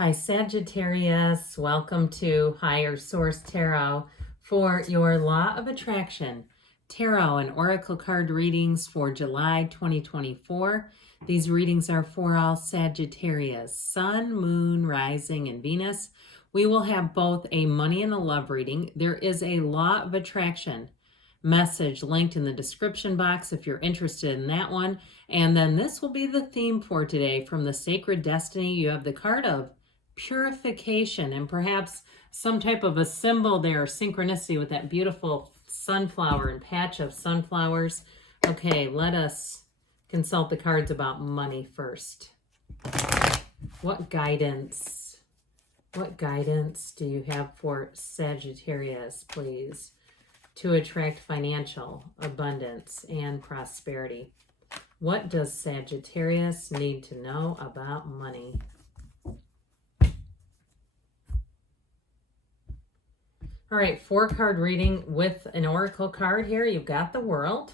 Hi, Sagittarius. Welcome to Higher Source Tarot for your Law of Attraction Tarot and Oracle card readings for July 2024. These readings are for all Sagittarius, Sun, Moon, Rising, and Venus. We will have both a money and a love reading. There is a Law of Attraction message linked in the description box if you're interested in that one. And then this will be the theme for today from the Sacred Destiny. You have the card of purification and perhaps some type of a symbol there, synchronicity with that beautiful sunflower and patch of sunflowers. Okay, let us consult the cards about money first. What guidance do you have for Sagittarius, please, to attract financial abundance and prosperity? What does Sagittarius need to know about money? All right, 4-card reading with an oracle card here. You've got the World,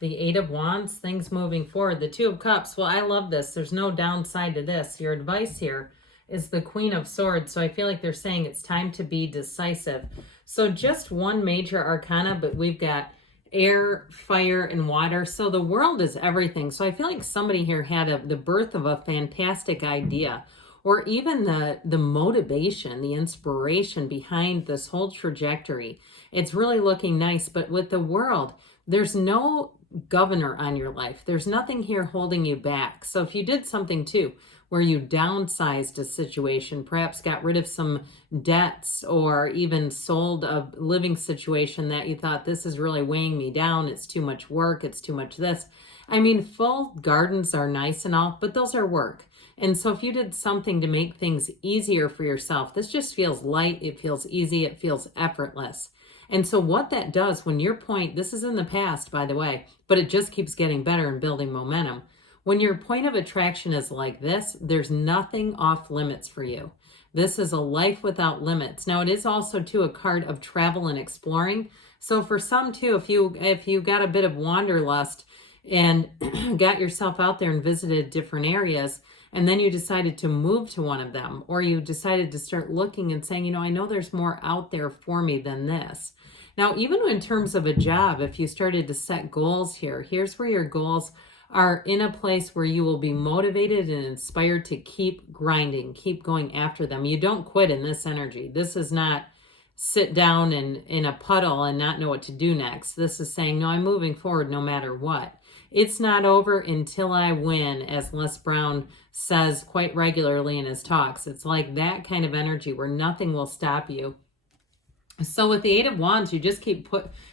the 8 of Wands, things moving forward, the 2 of Cups. Well, I love this. There's no downside to this. Your advice here is the Queen of Swords. So I feel like they're saying it's time to be decisive. So just one major arcana, but we've got air, fire, and water. So the World is everything. So I feel like somebody here had the birth of a fantastic idea, or even the motivation, the inspiration behind this whole trajectory. It's really looking nice, but with the World, there's no governor on your life. There's nothing here holding you back. So if you did something too, where you downsized a situation, perhaps got rid of some debts, or even sold a living situation that you thought, this is really weighing me down, it's too much work, it's too much this. I mean, full gardens are nice and all, but those are work. And so if you did something to make things easier for yourself, this just feels light, it feels easy, it feels effortless. And so what that does when your point, this is in the past, by the way, but it just keeps getting better and building momentum. When your point of attraction is like this, there's nothing off limits for you. This is a life without limits. Now, it is also, too, a card of travel and exploring. So for some, too, if you got a bit of wanderlust and got yourself out there and visited different areas, and then you decided to move to one of them, or you decided to start looking and saying, you know, I know there's more out there for me than this. Now, even in terms of a job, if you started to set goals here, here's where your goals are in a place where you will be motivated and inspired to keep grinding, keep going after them. You don't quit in this energy. This is not sit down in a puddle and not know what to do next. This is saying, no, I'm moving forward no matter what. It's not over until I win, as Les Brown says quite regularly in his talks. It's like that kind of energy where nothing will stop you. So with the 8 of Wands, you just keep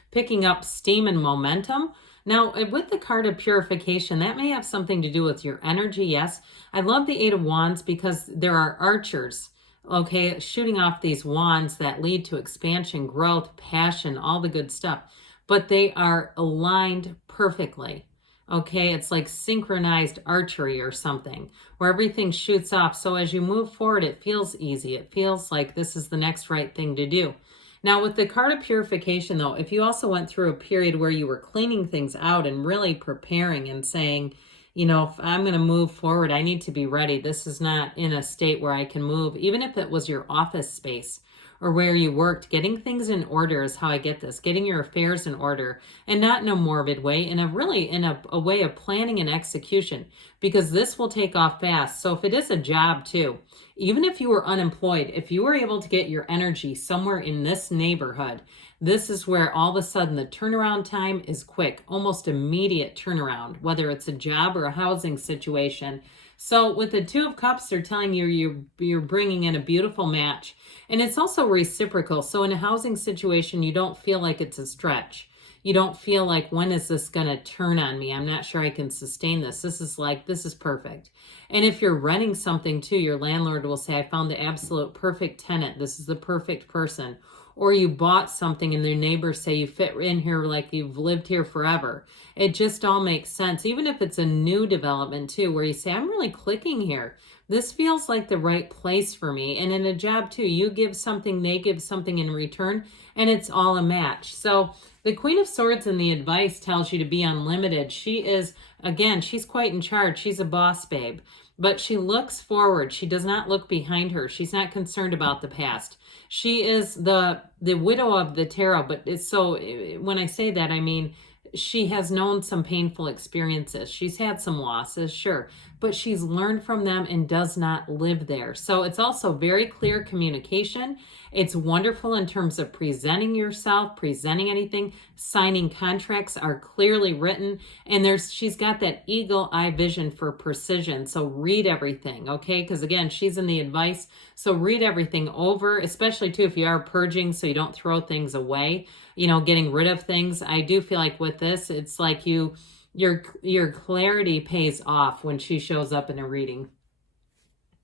picking up steam and momentum. Now, with the card of purification, that may have something to do with your energy, yes. I love the 8 of Wands because there are archers, okay, shooting off these wands that lead to expansion, growth, passion, all the good stuff. But they are aligned perfectly. Okay, it's like synchronized archery or something where everything shoots off. So as you move forward, it feels easy. It feels like this is the next right thing to do. Now with the card of purification though, if you also went through a period where you were cleaning things out and really preparing and saying, you know, if I'm going to move forward, I need to be ready. This is not in a state where I can move. Even if it was your office space or where you worked, getting things in order is how I get this. Getting your affairs in order, and not in a morbid way, in a way of planning and execution, because this will take off fast. So if it is a job too, even if you were unemployed, if you were able to get your energy somewhere in this neighborhood, this is where all of a sudden the turnaround time is quick, almost immediate turnaround, whether it's a job or a housing situation. So with the 2 of Cups, they're telling you you're bringing in a beautiful match. And it's also reciprocal. So in a housing situation, you don't feel like it's a stretch. You don't feel like, when is this going to turn on me? I'm not sure I can sustain this. This is perfect. And if you're renting something too, your landlord will say, I found the absolute perfect tenant. This is the perfect person. Or you bought something and their neighbors say you fit in here like you've lived here forever. It just all makes sense. Even if it's a new development too, where you say, I'm really clicking here. This feels like the right place for me. And in a job too, you give something, they give something in return, and it's all a match. So the Queen of Swords in the advice tells you to be unlimited. She is, again, she's quite in charge. She's a boss babe. but she looks forward. She does not look behind her. She's not concerned about the past. She is the widow of the tarot, but it's so, when I say that, I mean, she has known some painful experiences. She's had some losses, sure, but she's learned from them and does not live there. So it's also very clear communication. It's wonderful in terms of presenting yourself, presenting anything, signing contracts are clearly written, and she's got that eagle eye vision for precision. So read everything, okay? Because again, she's in the advice. So read everything over, especially too if you are purging so you don't throw things away, you know, getting rid of things. I do feel like with this, it's like your clarity pays off when she shows up in a reading.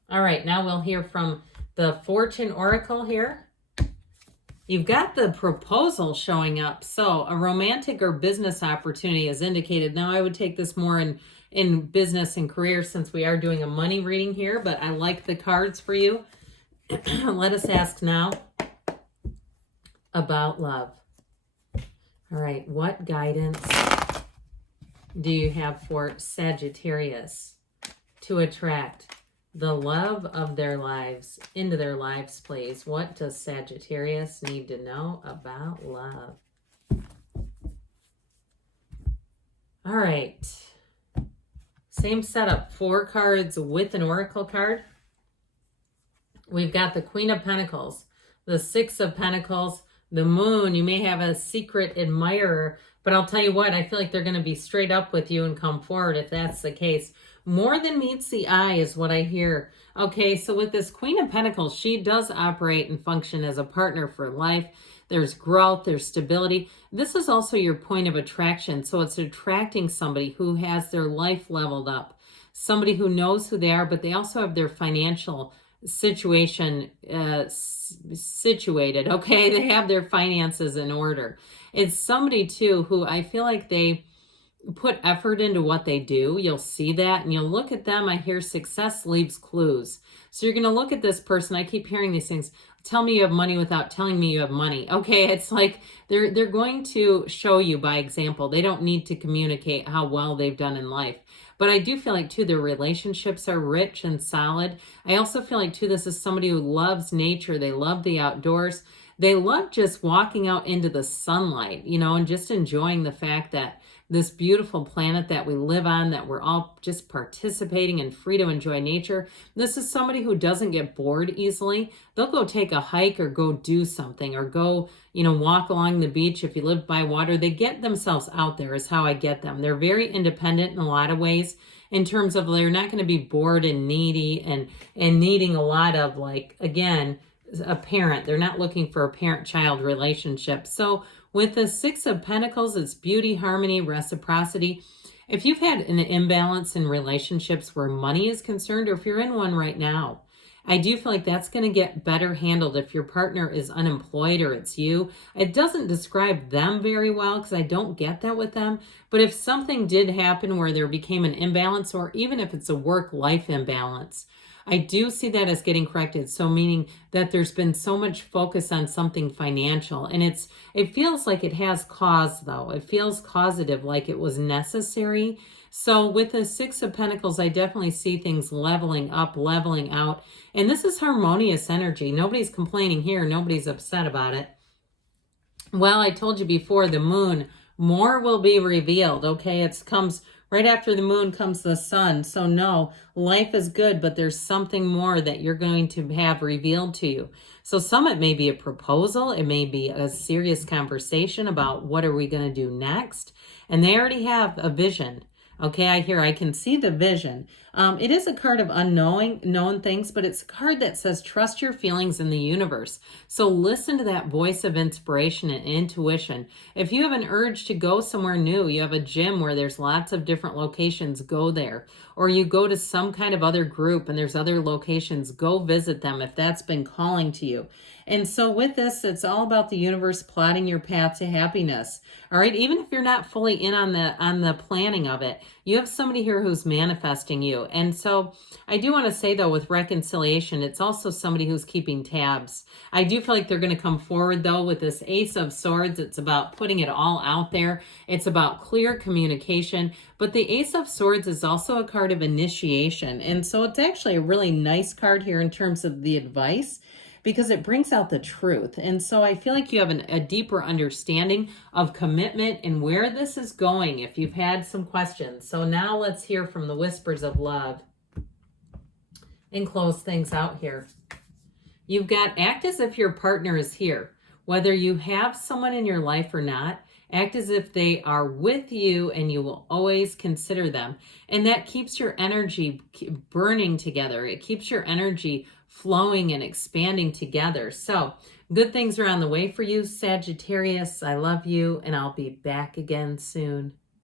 All right, now we'll hear from the Fortune Oracle here. You've got the proposal showing up. So a romantic or business opportunity is indicated. Now I would take this more in business and career since we are doing a money reading here, but I like the cards for you. Let us ask now about love. All right, what guidance do you have for Sagittarius to attract the love of their lives into their lives, please? What does Sagittarius need to know about love? All right. Same setup, 4 cards with an oracle card. We've got the Queen of Pentacles, the 6 of Pentacles, the Moon. You may have a secret admirer, but I'll tell you what, I feel like they're going to be straight up with you and come forward if that's the case. More than meets the eye is what I hear. Okay, so with this Queen of Pentacles, she does operate and function as a partner for life. There's growth, there's stability. This is also your point of attraction. So it's attracting somebody who has their life leveled up, somebody who knows who they are, but they also have their financial situation situated. Okay, they have their finances in order. It's somebody too who I feel like they put effort into what they do. You'll see that and you'll look at them. I hear success leaves clues. So you're going to look at this person. I keep hearing these things. Tell me you have money without telling me you have money. Okay, it's like they're going to show you by example. They don't need to communicate how well they've done in life. But I do feel like, too, their relationships are rich and solid. I also feel like, too, this is somebody who loves nature. They love the outdoors. They love just walking out into the sunlight, you know, and just enjoying the fact that this beautiful planet that we live on, that we're all just participating and free to enjoy nature. This is somebody who doesn't get bored easily. They'll go take a hike or go do something or go, you know, walk along the beach. If you live by water, they get themselves out there is how I get them. They're very independent in a lot of ways in terms of they're not going to be bored and needy and needing a lot of, like, again, a parent. They're not looking for a parent-child relationship. So with the 6 of Pentacles, it's beauty, harmony, reciprocity. If you've had an imbalance in relationships where money is concerned, or if you're in one right now, I do feel like that's going to get better handled if your partner is unemployed or it's you. It doesn't describe them very well because I don't get that with them. But if something did happen where there became an imbalance, or even if it's a work-life imbalance, I do see that as getting corrected. So meaning that there's been so much focus on something financial, and it feels like it has cause though. It feels causative, like it was necessary. So with the 6 of Pentacles, I definitely see things leveling up, leveling out. And this is harmonious energy. Nobody's complaining here. Nobody's upset about it. Well, I told you before, the Moon, more will be revealed. Okay, it comes right after the Moon comes the Sun. So no, life is good, but there's something more that you're going to have revealed to you. So it may be a proposal. It may be a serious conversation about what are we going to do next. And they already have a vision. Okay, I can see the vision. It is a card of known things, but it's a card that says trust your feelings in the universe. So listen to that voice of inspiration and intuition. If you have an urge to go somewhere new, you have a gym where there's lots of different locations, go there. Or you go to some kind of other group and there's other locations, go visit them if that's been calling to you. And so with this, it's all about the universe plotting your path to happiness. All right, even if you're not fully in on the planning of it, you have somebody here who's manifesting you. And so I do want to say, though, with reconciliation, it's also somebody who's keeping tabs. I do feel like they're going to come forward, though, with this Ace of Swords. It's about putting it all out there. It's about clear communication. But the Ace of Swords is also a card of initiation. And so it's actually a really nice card here in terms of the advice, because it brings out the truth. And so I feel like you have a deeper understanding of commitment and where this is going if you've had some questions. So now let's hear from the whispers of love and close things out here. You've got act as if your partner is here. Whether you have someone in your life or not, act as if they are with you and you will always consider them. And that keeps your energy burning together. It keeps your energy flowing and expanding together. So good things are on the way for you, Sagittarius. I love you, and I'll be back again soon.